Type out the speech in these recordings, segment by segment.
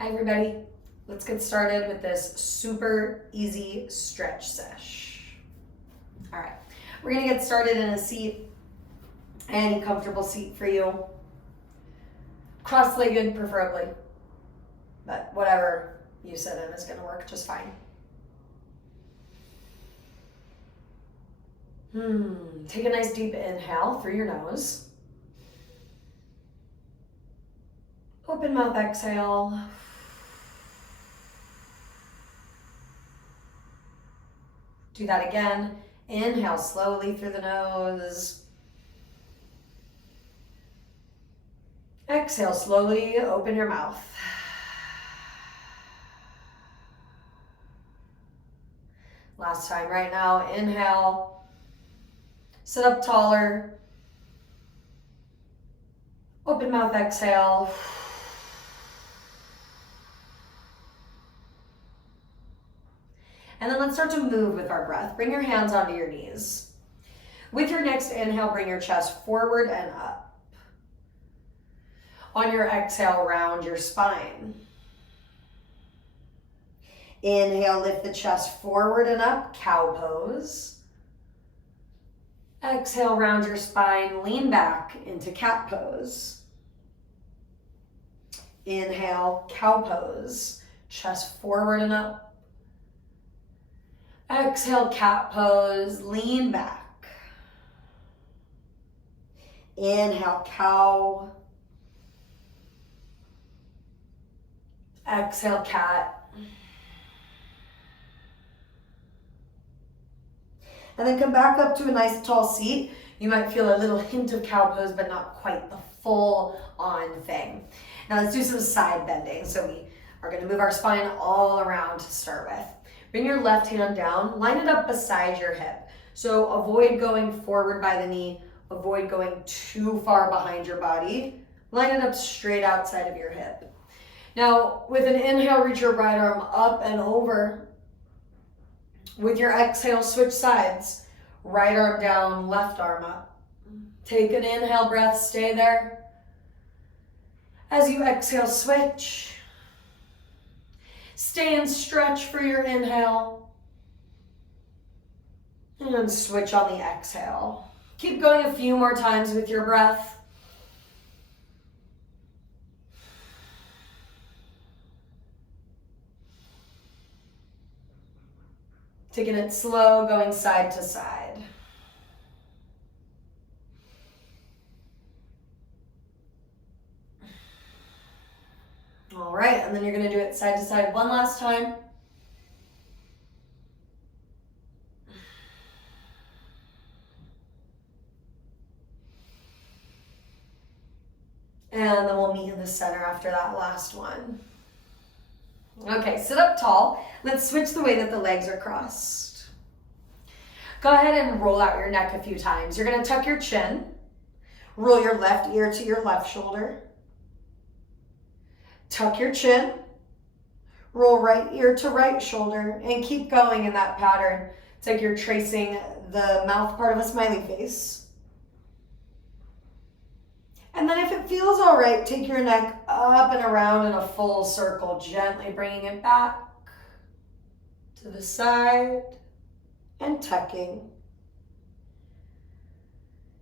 Hi everybody, let's get started with this super easy stretch sesh. All right, we're gonna get started in a seat, any comfortable seat for you. Cross-legged preferably, but whatever you sit in is gonna work just fine. Take a nice deep inhale through your nose. Open mouth exhale. Do that again. Inhale slowly through the nose. Exhale slowly, open your mouth. Last time, right now, inhale. Sit up taller. Open mouth exhale. And then let's start to move with our breath. Bring your hands onto your knees. With your next inhale, bring your chest forward and up. On your exhale, round your spine. Inhale, lift the chest forward and up, cow pose. Exhale, round your spine, lean back into cat pose. Inhale, cow pose, chest forward and up. Exhale, cat pose, lean back. Inhale, cow. Exhale, cat. And then come back up to a nice tall seat. You might feel a little hint of cow pose, but not quite the full on thing. Now let's do some side bending. So we are going to move our spine all around to start with. Bring your left hand down, line it up beside your hip. So avoid going forward by the knee, avoid going too far behind your body. Line it up straight outside of your hip. Now, with an inhale, reach your right arm up and over. With your exhale, switch sides. Right arm down, left arm up. Take an inhale breath, stay there. As you exhale, switch. Stay and stretch for your inhale. And then switch on the exhale. Keep going a few more times with your breath. Taking it slow, going side to side. All right, and then you're gonna do it side to side one last time. And then we'll meet in the center after that last one. Okay, sit up tall. Let's switch the way that the legs are crossed. Go ahead and roll out your neck a few times. You're gonna tuck your chin. Roll your left ear to your left shoulder. Tuck your chin. Roll right ear to right shoulder and keep going in that pattern. It's like you're tracing the mouth part of a smiley face. And then if it feels all right, take your neck up and around in a full circle, gently bringing it back to the side and tucking.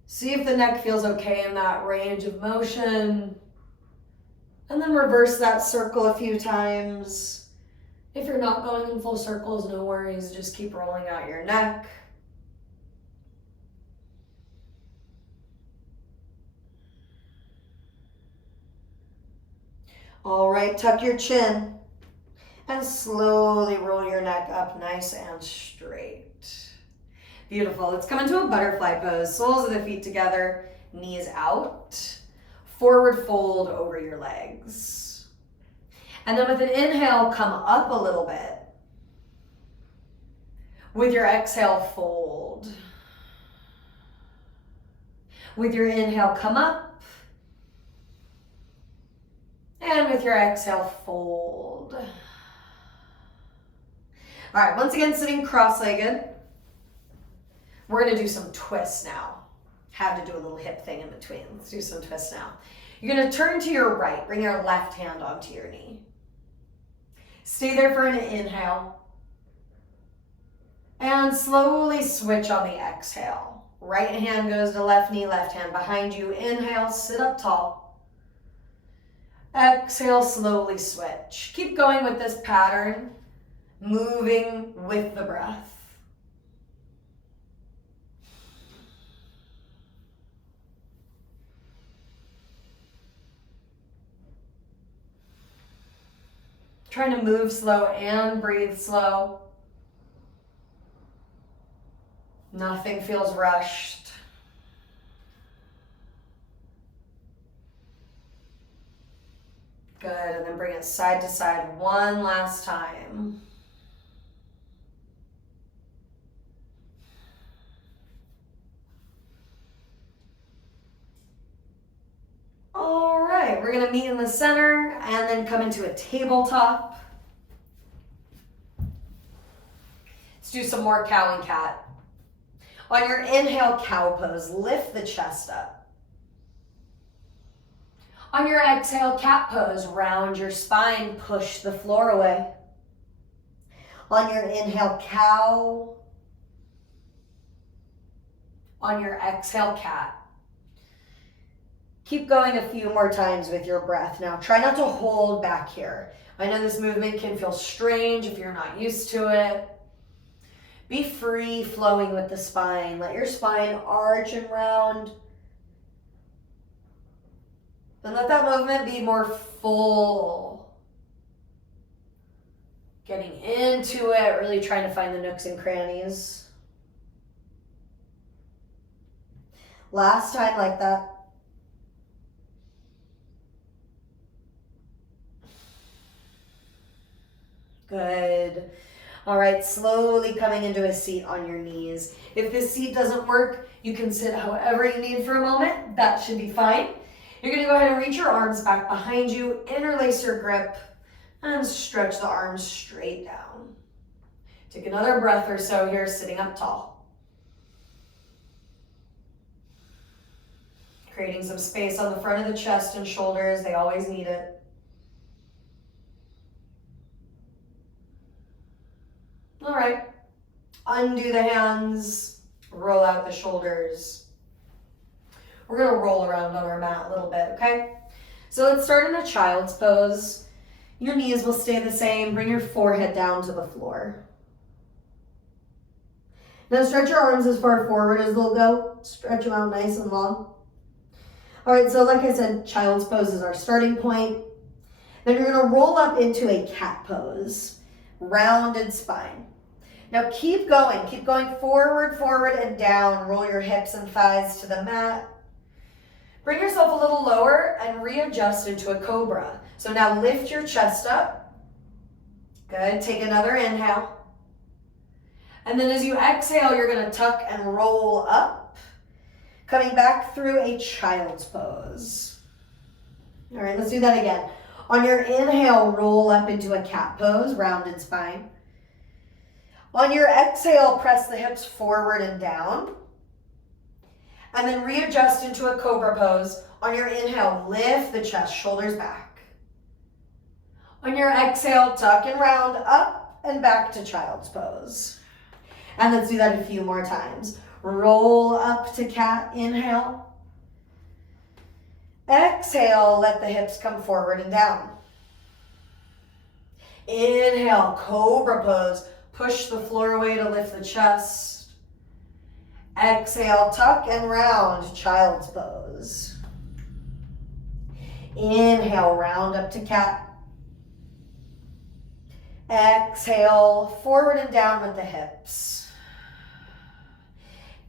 See if the neck feels okay in that range of motion. And then reverse that circle a few times. If you're not going in full circles, no worries, just keep rolling out your neck. All right, tuck your chin and slowly roll your neck up nice and straight. Beautiful. Let's come into a butterfly pose. Soles of the feet together, knees out. Forward fold over your legs. And then with an inhale, come up a little bit. With your exhale, fold. With your inhale, come up. And with your exhale, fold. All right, once again, sitting cross-legged. We're gonna do some twists now. Have to do a little hip thing in between. Let's do some twists now. You're gonna turn to your right, bring your left hand onto your knee. Stay there for an inhale. And slowly switch on the exhale. Right hand goes to left knee, left hand behind you. Inhale, sit up tall. Exhale, slowly switch. Keep going with this pattern, moving with the breath. Trying to move slow and breathe slow. Nothing feels rushed. Good, and then bring it side to side one last time. All right, we're gonna meet in the center and then come into a tabletop. Let's do some more cow and cat. On your inhale, cow pose, lift the chest up. On your exhale, cat pose, round your spine, push the floor away. On your inhale, cow. On your exhale, cat. Keep going a few more times with your breath. Now, try not to hold back here. I know this movement can feel strange if you're not used to it. Be free flowing with the spine. Let your spine arch and round. And let that movement be more full. Getting into it, really trying to find the nooks and crannies. Last time like that. Good. All right, slowly coming into a seat on your knees. If this seat doesn't work, you can sit however you need for a moment. That should be fine. You're gonna go ahead and reach your arms back behind you, interlace your grip, and stretch the arms straight down. Take another breath or so here, sitting up tall. Creating some space on the front of the chest and shoulders. They always need it. All right, undo the hands, roll out the shoulders. We're gonna roll around on our mat a little bit, okay? So let's start in a child's pose. Your knees will stay the same. Bring your forehead down to the floor. Now stretch your arms as far forward as they'll go. Stretch them out nice and long. All right, so like I said, child's pose is our starting point. Then you're gonna roll up into a cat pose, rounded spine. Now keep going forward, forward, and down. Roll your hips and thighs to the mat. Bring yourself a little lower and readjust into a cobra. So now lift your chest up. Good, take another inhale. And then as you exhale, you're gonna tuck and roll up, coming back through a child's pose. All right, let's do that again. On your inhale, roll up into a cat pose, rounded spine. On your exhale, press the hips forward and down. And then readjust into a cobra pose. On your inhale, lift the chest, shoulders back. On your exhale, tuck and round up and back to child's pose. And let's do that a few more times. Roll up to cat, inhale. Exhale, let the hips come forward and down. Inhale, cobra pose. Push the floor away to lift the chest. Exhale, tuck and round, child's pose. Inhale, round up to cat. Exhale, forward and down with the hips.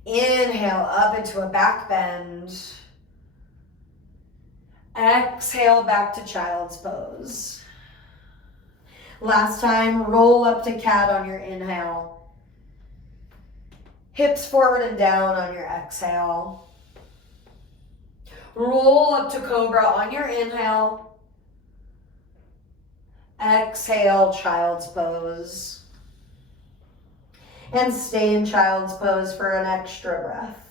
Inhale, up into a back bend. Exhale, back to child's pose. Last time, roll up to cat on your inhale. Hips forward and down on your exhale. Roll up to cobra on your inhale. Exhale, child's pose. And stay in child's pose for an extra breath.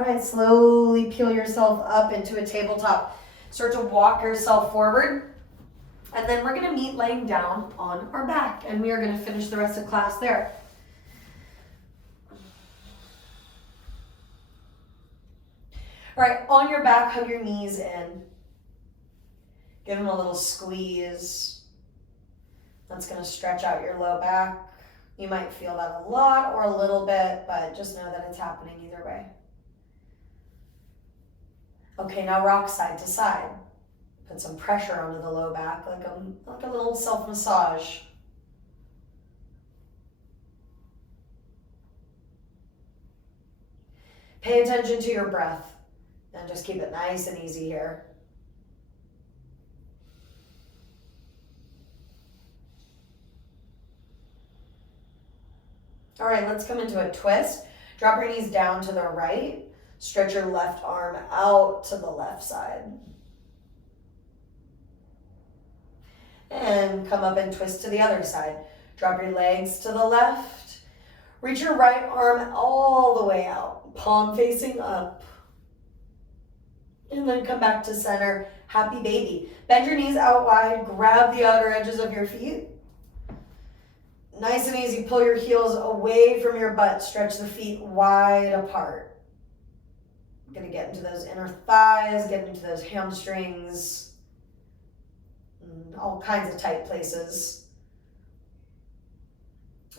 All right, slowly peel yourself up into a tabletop. Start to walk yourself forward. And then we're gonna meet laying down on our back, and we are gonna finish the rest of class there. All right, on your back, hug your knees in. Give them a little squeeze. That's gonna stretch out your low back. You might feel that a lot or a little bit, but just know that it's happening either way. Okay, now rock side to side. Put some pressure onto the low back, like a little self-massage. Pay attention to your breath and just keep it nice and easy here. All right, let's come into a twist. Drop your knees down to the right. Stretch your left arm out to the left side. And come up and twist to the other side. Drop your legs to the left. Reach your right arm all the way out, palm facing up. And then come back to center, happy baby. Bend your knees out wide, grab the outer edges of your feet. Nice and easy, pull your heels away from your butt, stretch the feet wide apart. Gonna get into those inner thighs, get into those hamstrings, all kinds of tight places.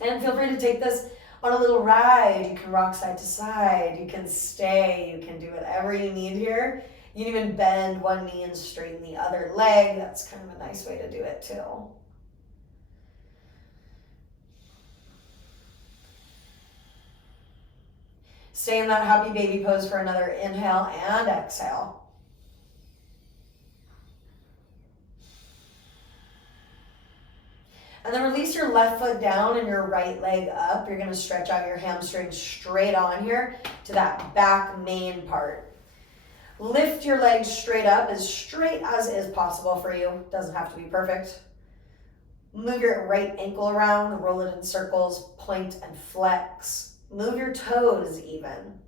And feel free to take this on a little ride. You can rock side to side, you can stay, you can do whatever you need here. You can even bend one knee and straighten the other leg. That's kind of a nice way to do it too. Stay in that happy baby pose for another inhale and exhale. And then release your left foot down and your right leg up. You're gonna stretch out your hamstrings straight on here to that back main part. Lift your legs straight up, as straight as is possible for you. Doesn't have to be perfect. Move your right ankle around, roll it in circles, point and flex. Move your toes even.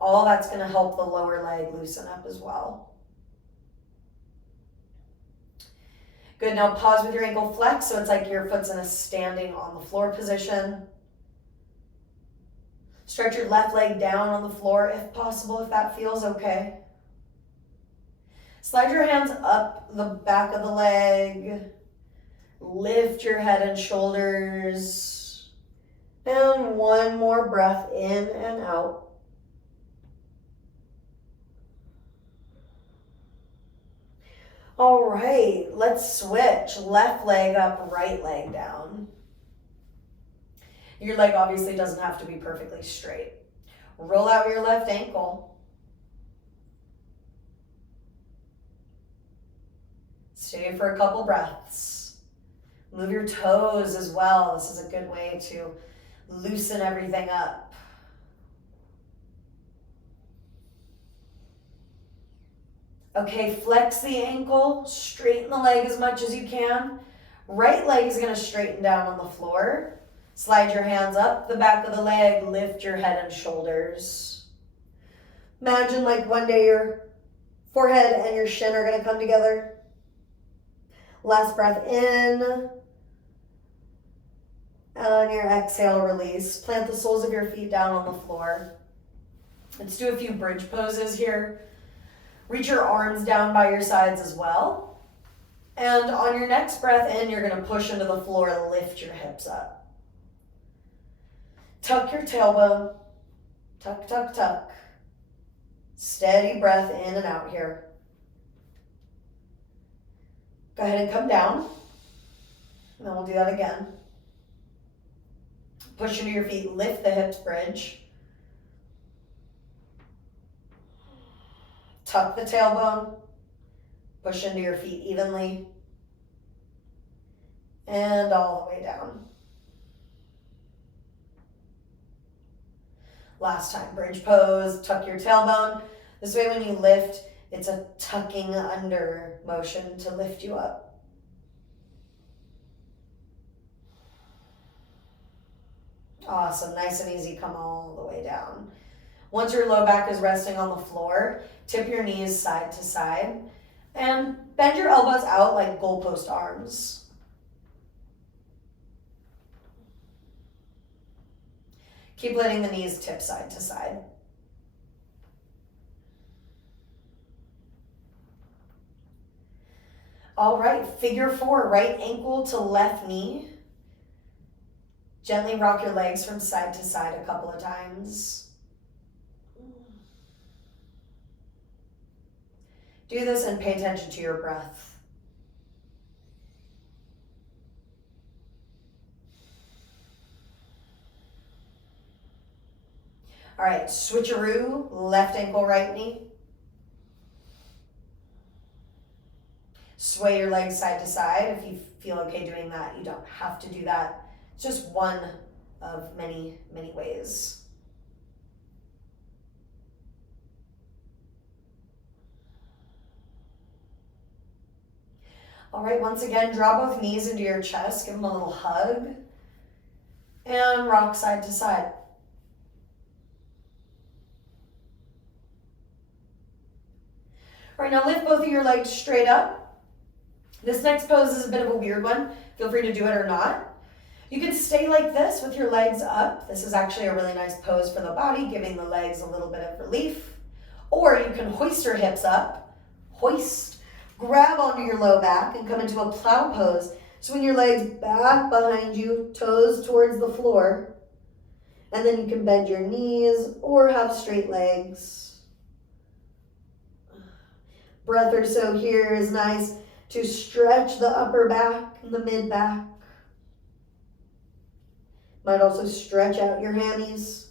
All that's gonna help the lower leg loosen up as well. Good, now pause with your ankle flex, so it's like your foot's in a standing on the floor position. Stretch your left leg down on the floor if possible, if that feels okay. Slide your hands up the back of the leg. Lift your head and shoulders. And one more breath in and out. All right, let's switch. Left leg up, right leg down. Your leg obviously doesn't have to be perfectly straight. Roll out your left ankle. Stay for a couple breaths. Move your toes as well. This is a good way to loosen everything up. Okay, flex the ankle, straighten the leg as much as you can. Right leg is gonna straighten down on the floor. Slide your hands up the back of the leg, lift your head and shoulders. Imagine like one day your forehead and your shin are gonna come together. Last breath in. On your exhale, release. Plant the soles of your feet down on the floor. Let's do a few bridge poses here. Reach your arms down by your sides as well. And on your next breath in, you're gonna push into the floor and lift your hips up. Tuck your tailbone. Tuck, tuck, tuck. Steady breath in and out here. Go ahead and come down. And then we'll do that again. Push into your feet, lift the hips, bridge. Tuck the tailbone. Push into your feet evenly. And all the way down. Last time, bridge pose, tuck your tailbone. This way when you lift, it's a tucking under motion to lift you up. Awesome, nice and easy, come all the way down. Once your low back is resting on the floor, tip your knees side to side and bend your elbows out like goalpost arms. Keep letting the knees tip side to side. All right, figure four, right ankle to left knee. Gently rock your legs from side to side a couple of times. Do this and pay attention to your breath. All right, switcheroo, left ankle, right knee. Sway your legs side to side. If you feel okay doing that, you don't have to do that. It's just one of many, many ways. All right, once again, draw both knees into your chest, give them a little hug, and rock side to side. All right, now lift both of your legs straight up. This next pose is a bit of a weird one. Feel free to do it or not. You can stay like this with your legs up. This is actually a really nice pose for the body, giving the legs a little bit of relief. Or you can hoist your hips up, hoist, grab onto your low back and come into a plow pose. Swing your legs back behind you, toes towards the floor. And then you can bend your knees or have straight legs. Breath or so here is nice to stretch the upper back and the mid back. Might also stretch out your hammies.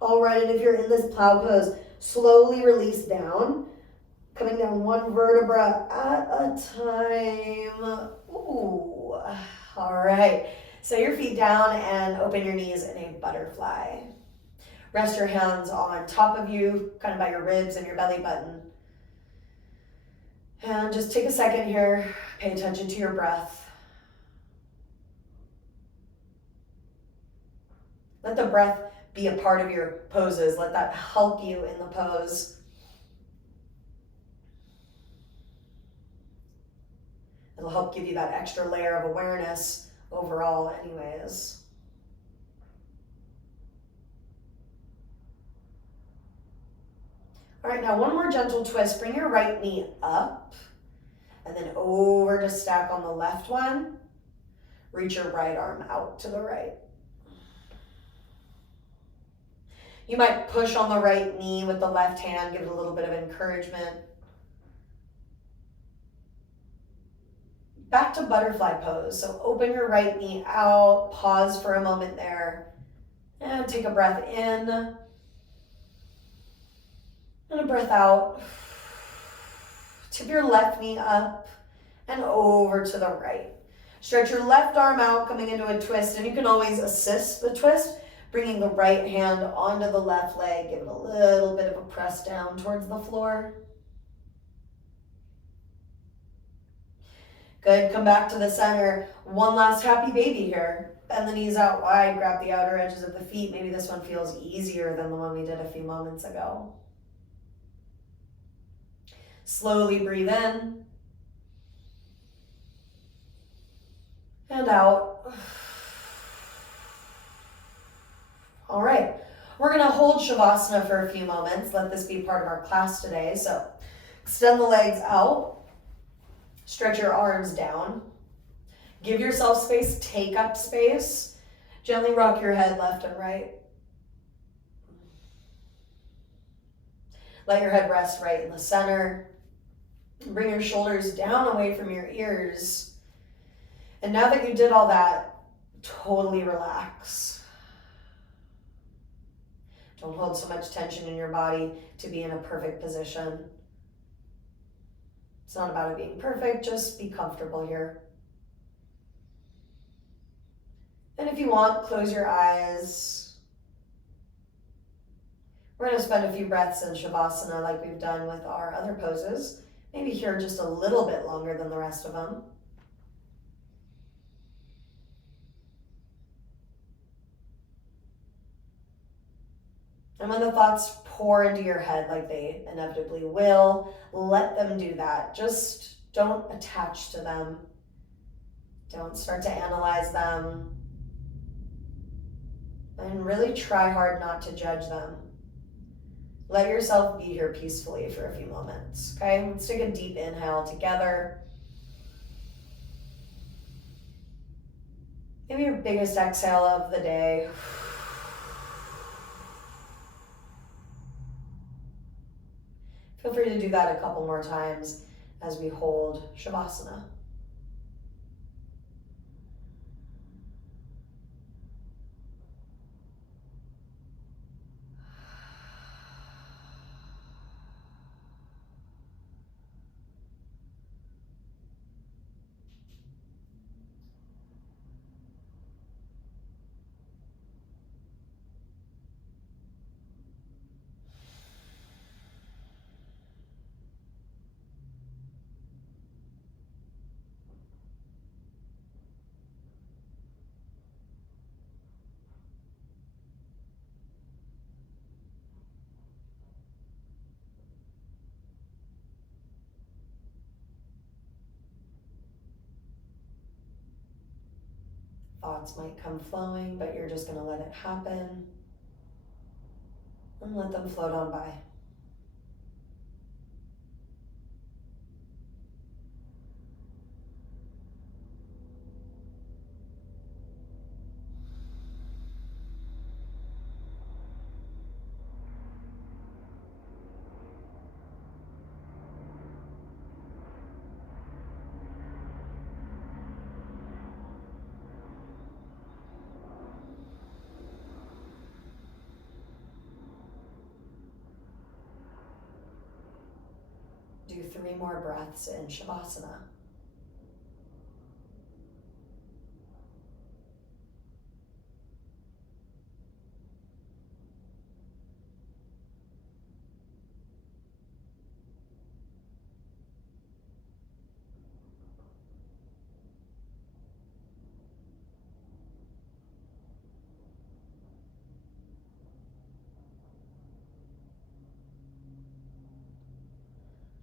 All right, and if you're in this plow pose, slowly release down, coming down one vertebra at a time. Ooh, all right. Set your feet down and open your knees in a butterfly. Rest your hands on top of you, kind of by your ribs and your belly button. And just take a second here, pay attention to your breath. Let the breath be a part of your poses. Let that help you in the pose. It'll help give you that extra layer of awareness overall anyways. All right, now one more gentle twist. Bring your right knee up and then over to stack on the left one. Reach your right arm out to the right. You might push on the right knee with the left hand, give it a little bit of encouragement. Back to butterfly pose. So open your right knee out, pause for a moment there, and take a breath in, and a breath out. Tip your left knee up and over to the right. Stretch your left arm out, coming into a twist, and you can always assist the twist, bringing the right hand onto the left leg, give it a little bit of a press down towards the floor. Good, come back to the center. One last happy baby here. Bend the knees out wide, grab the outer edges of the feet. Maybe this one feels easier than the one we did a few moments ago. Slowly breathe in. And out. All right, we're gonna hold Shavasana for a few moments. Let this be part of our class today. So extend the legs out. Stretch your arms down. Give yourself space, take up space. Gently rock your head left and right. Let your head rest right in the center. Bring your shoulders down away from your ears. And now that you did all that, totally relax. Don't hold so much tension in your body to be in a perfect position. It's not about it being perfect, just be comfortable here. And if you want, close your eyes. We're going to spend a few breaths in Shavasana like we've done with our other poses. Maybe here just a little bit longer than the rest of them. And when the thoughts pour into your head like they inevitably will, let them do that. Just don't attach to them. Don't start to analyze them. And really try hard not to judge them. Let yourself be here peacefully for a few moments, okay? Let's take a deep inhale together. Maybe your biggest exhale of the day. Feel free to do that a couple more times as we hold Shavasana. Thoughts might come flowing, but you're just going to let it happen and let them float on by. Do 3 more breaths in Shavasana.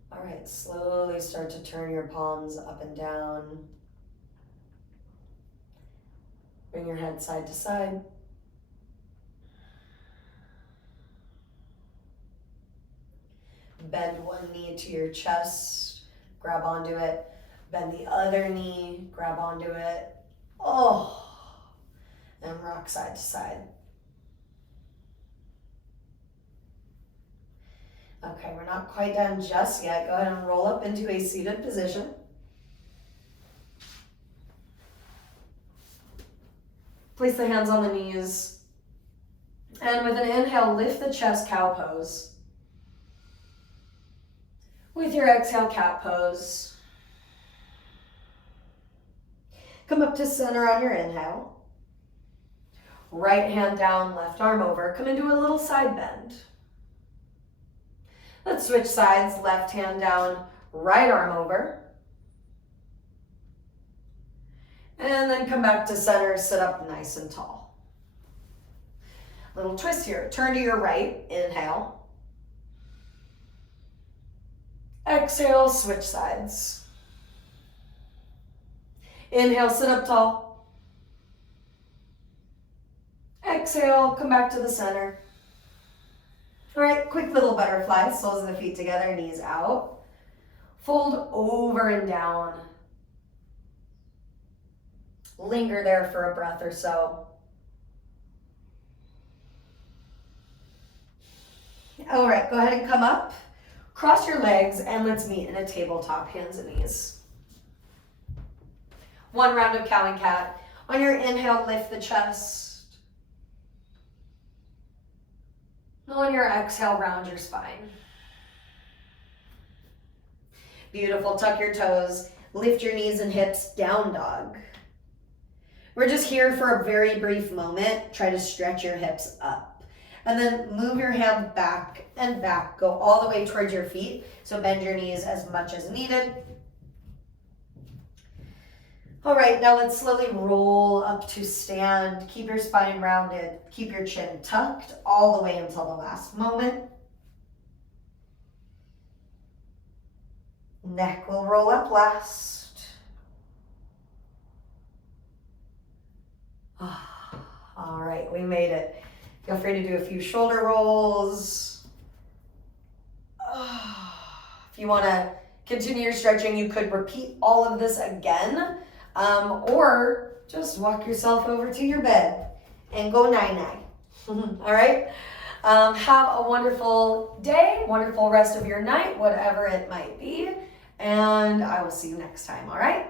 All right, slowly start to turn your palms up and down. Bring your head side to side. Bend one knee to your chest, grab onto it. Bend the other knee, grab onto it. Oh, and rock side to side. Okay, we're not quite done just yet. Go ahead and roll up into a seated position. Place the hands on the knees. And with an inhale, lift the chest, cow pose. With your exhale, cat pose. Come up to center on your inhale. Right hand down, left arm over. Come into a little side bend. Let's switch sides, left hand down, right arm over. And then come back to center, sit up nice and tall. Little twist here, turn to your right, inhale. Exhale, switch sides. Inhale, sit up tall. Exhale, come back to the center. All right, quick little butterfly, soles of the feet together, knees out. Fold over and down. Linger there for a breath or so. All right, go ahead and come up. Cross your legs and let's meet in a tabletop, hands and knees. 1 round of cow and cat. On your inhale, lift the chest. On your exhale, round your spine. Beautiful, tuck your toes, lift your knees and hips, down dog. We're just here for a very brief moment. Try to stretch your hips up. And then move your hands back and back. Go all the way towards your feet. So bend your knees as much as needed. All right, now let's slowly roll up to stand. Keep your spine rounded. Keep your chin tucked all the way until the last moment. Neck will roll up last. All right, we made it. Feel free to do a few shoulder rolls. If you want to continue your stretching, you could repeat all of this again, or just walk yourself over to your bed and go night-night. All right? Have a wonderful day, wonderful rest of your night, whatever it might be, and I will see you next time, all right?